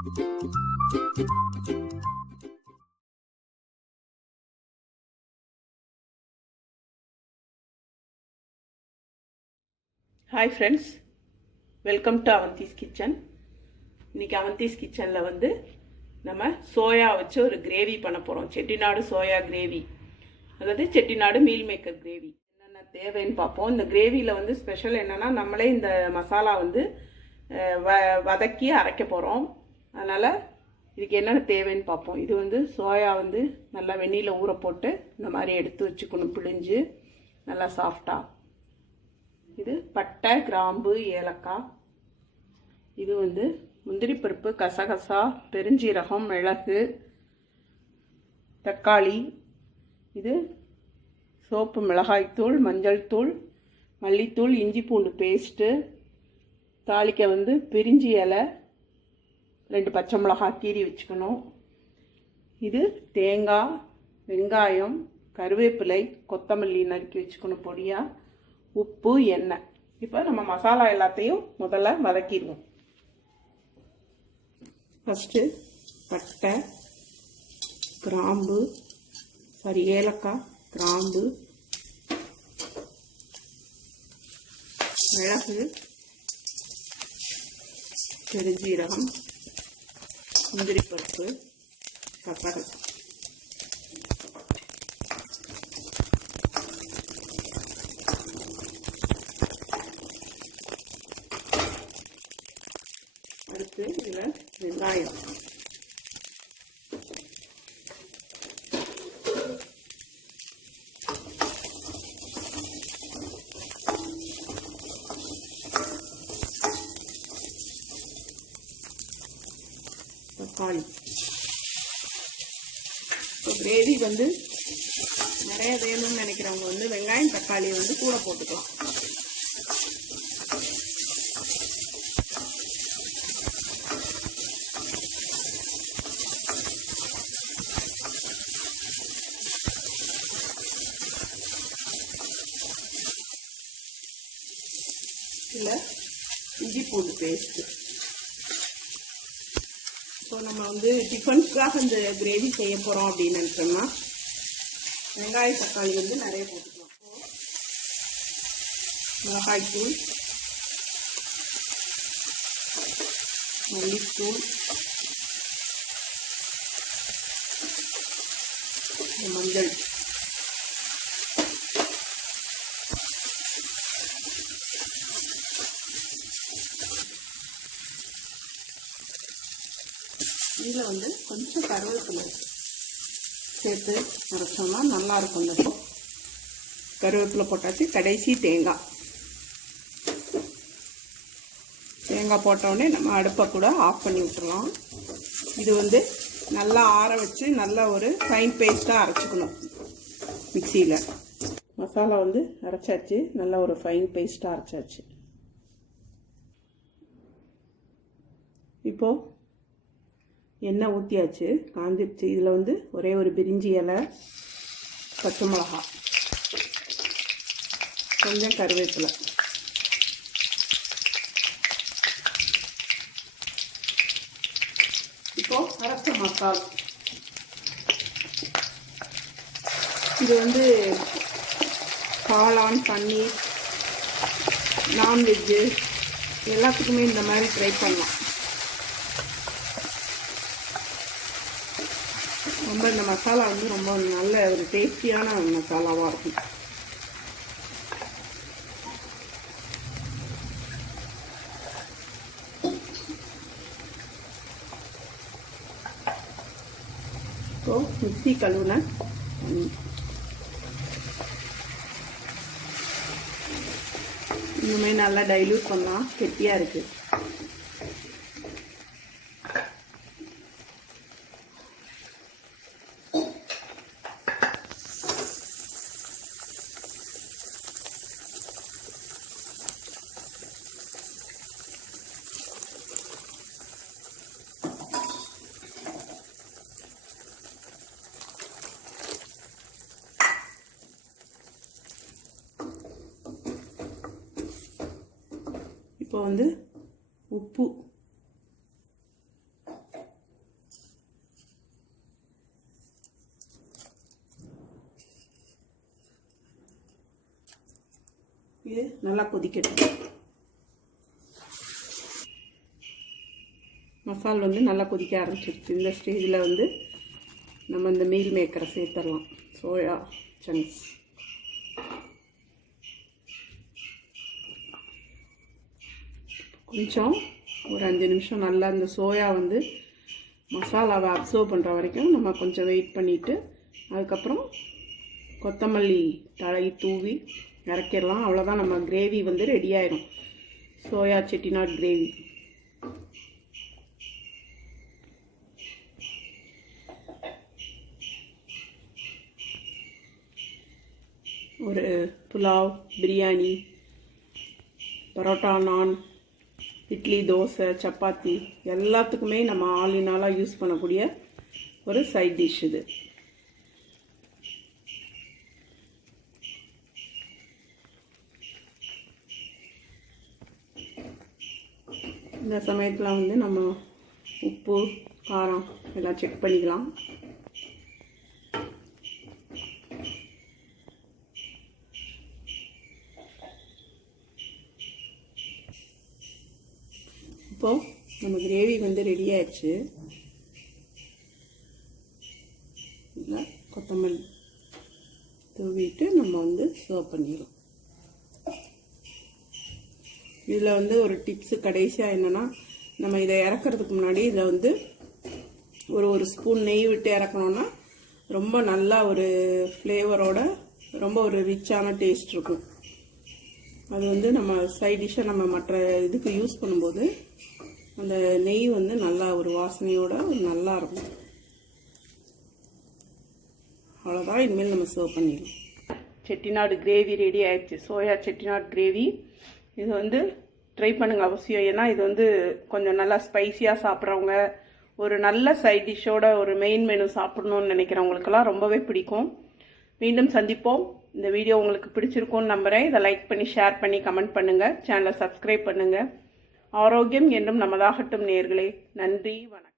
Hi friends, welcome to Avanthi's kitchen. இன்றைக்கி அவந்திஸ் கிச்சனில் வந்து நம்ம சோயா வச்சு ஒரு கிரேவி பண்ண போகிறோம். செட்டிநாடு சோயா கிரேவி அல்லது செட்டிநாடு மீல் மேக்கர் கிரேவி. என்னென்ன தேவைன்னு பார்ப்போம். இந்த கிரேவியில் வந்து ஸ்பெஷல் என்னென்னா, நம்மளே இந்த மசாலா வந்து வதக்கி அரைக்க போகிறோம். அதனால் இதுக்கு என்னென்ன தேவைன்னு பார்ப்போம். இது வந்து சோயா வந்து நல்லா வெந்நீரில் ஊற போட்டு இந்த மாதிரி எடுத்து வச்சுக்கணும், பிழிஞ்சு நல்லா சாஃப்டாக. இது பட்டை, கிராம்பு, ஏலக்காய். இது வந்து முந்திரி பருப்பு, கசகசா, பெருஞ்சீரகம், மிளகு, தக்காளி. இது சோப்பு மிளகாய்த்தூள், மஞ்சள் தூள், மல்லித்தூள், இஞ்சி பூண்டு பேஸ்ட்டு. தாளிக்க வந்து பிரிஞ்சி இலை, 2 பச்சை மிளகாய் கீறி வச்சுக்கணும். இது தேங்காய், வெங்காயம், கருவேப்பிலை, கொத்தமல்லி நறுக்கி வச்சுக்கணும் பொடியாக, உப்பு, எண்ணெய். இப்போ நம்ம மசாலா எல்லாத்தையும் முதல்ல வதக்கிடுவோம். ஃபஸ்ட்டு பட்டை, கிராம்பு, ஏலக்காய், கிராம்பு, மிளகு, பெருஞ்சீரகம், முந்திரி பருப்பு, கசகசா. அடுத்து இதில் வெங்காயம், தக்காளி. இப்போ கிரேவி வந்து நிறைய வேணும்னு நினைக்கிறவங்க வந்து வெங்காயம் தக்காளியை வந்து கூட போட்டுக்கலாம். இதில் இஞ்சி பூண்டு பேஸ்ட்டு. இப்போ நம்ம வந்து டிஃபன்ஸ்க்காக இந்த கிரேவி செய்ய போகிறோம் அப்படின்னு நினச்சோம்னா வெங்காய தக்காளி வந்து நிறைய போட்டுக்கலாம். மிளகாய்த்தூள், மல்லித்தூள், மஞ்சள், இதில் வந்து கொஞ்சம் கருவேப்பிலை சேர்த்து அரைச்சோம்னா நல்லாயிருக்கும். இந்த கருவேப்பிலை போட்டாச்சு. கடைசி தேங்காய் போட்டோடனே நம்ம அடுப்பை கூட ஆஃப் பண்ணி விட்டுறலாம். இது வந்து நல்லா ஆற வச்சு நல்லா ஒரு ஃபைன் பேஸ்ட்டாக அரைச்சிக்கணும். மிக்சியில் மசாலா வந்து அரைச்சாச்சு, நல்லா ஒரு ஃபைன் பேஸ்ட்டாக அரைச்சாச்சு. இப்போது எண்ணெய் ஊற்றியாச்சு, காஞ்சிடுச்சு. இதில் வந்து ஒரே ஒரு பிரிஞ்சி இலை, பச்சை மிளகாய், கொஞ்சம் கருவேப்பிலை, இப்போது அரைச்ச மசாலா. இது வந்து காளான், பன்னீர், நான்வெஜ்ஜு எல்லாத்துக்குமே இந்த மாதிரி ட்ரை பண்ணலாம். ரொம்ப இந்த மசாலா வந்து ரொம்ப நல்ல ஒரு டேஸ்டியான மசாலாவாக இருக்கும். ஸோ மிக்ஸி கழுவுன இனிமேல் நல்லா டைல்யூட் பண்ணலாம், கெட்டியாக இருக்குது. இப்போ வந்து உப்பு, இது நல்லா கொதிக்கட்டும். மசால் வந்து நல்லா கொதிக்க ஆரம்பிச்சிருச்சு. இந்த ஸ்டேஜில் வந்து நம்ம இந்த மீல் மேக்கரை சேர்த்துடலாம். சோயா சங்க்ஸ் கொஞ்சம் ஒரு 5 நிமிஷம் நல்லா இந்த சோயா வந்து மசாலாவை அப்சர்வ் பண்ணுற வரைக்கும் நம்ம கொஞ்சம் வெயிட் பண்ணிவிட்டு அதுக்கப்புறம் கொத்தமல்லி தழை தூவி இறக்கிடலாம். அவ்வளோதான், நம்ம கிரேவி வந்து ரெடி ஆயிடும். Soya Chettinad gravy. ஒரு புலாவ், பிரியாணி, பரோட்டா, நான், இட்லி, தோசை, சப்பாத்தி எல்லாத்துக்குமே நம்ம ஆல் இன் ஆலாக யூஸ் பண்ணக்கூடிய ஒரு சைட் டிஷ் இது. இந்த சமயத்தில் வந்து நம்ம உப்பு காரம் எல்லாம் செக் பண்ணிக்கலாம். இப்போது நம்ம கிரேவி வந்து ரெடி ஆயிடுச்சு. இதில் கொத்தமல்லி தூவிட்டு நம்ம வந்து சர்வ் பண்ணிடலாம். இதில் வந்து ஒரு டிப்ஸு கடைசியாக என்னென்னா, நம்ம இதை இறக்குறதுக்கு முன்னாடி இதில் வந்து ஒரு ஸ்பூன் நெய் விட்டு இறக்கணுன்னா ரொம்ப நல்லா ஒரு ஃப்ளேவரோட ரொம்ப ஒரு ரிச்சான டேஸ்ட் இருக்கும். அது வந்து நம்ம சைட் டிஷ்ஷை நம்ம மற்ற இதுக்கு யூஸ் பண்ணும்போது அந்த நெய் வந்து நல்லா ஒரு வாசனையோட நல்லா இருக்கும். அவ்வளோதான், இனிமேல் நம்ம சர்வ் பண்ணிடலாம். செட்டிநாடு கிரேவி ரெடி ஆயிடுச்சு. Soya Chettinad gravy. இது வந்து ட்ரை பண்ணுங்க அவசியம். ஏன்னா இது வந்து கொஞ்சம் நல்லா ஸ்பைசியாக சாப்பிட்றவங்க, ஒரு நல்ல சைட் டிஷ்ஷோட ஒரு மெயின் மெனு சாப்பிடணும்னு நினைக்கிறவங்களுக்கெல்லாம் ரொம்பவே பிடிக்கும். மீண்டும் சந்திப்போம். இந்த வீடியோ உங்களுக்கு பிடிச்சிருக்கும்னு நம்புகிறேன். இதை லைக் பண்ணி, ஷேர் பண்ணி, கமெண்ட் பண்ணுங்கள். சேனலை சப்ஸ்கிரைப் பண்ணுங்கள். ஆரோக்கியம் என்றும் நமதாகட்டும் நேயர்களே. நன்றி, வணக்கம்.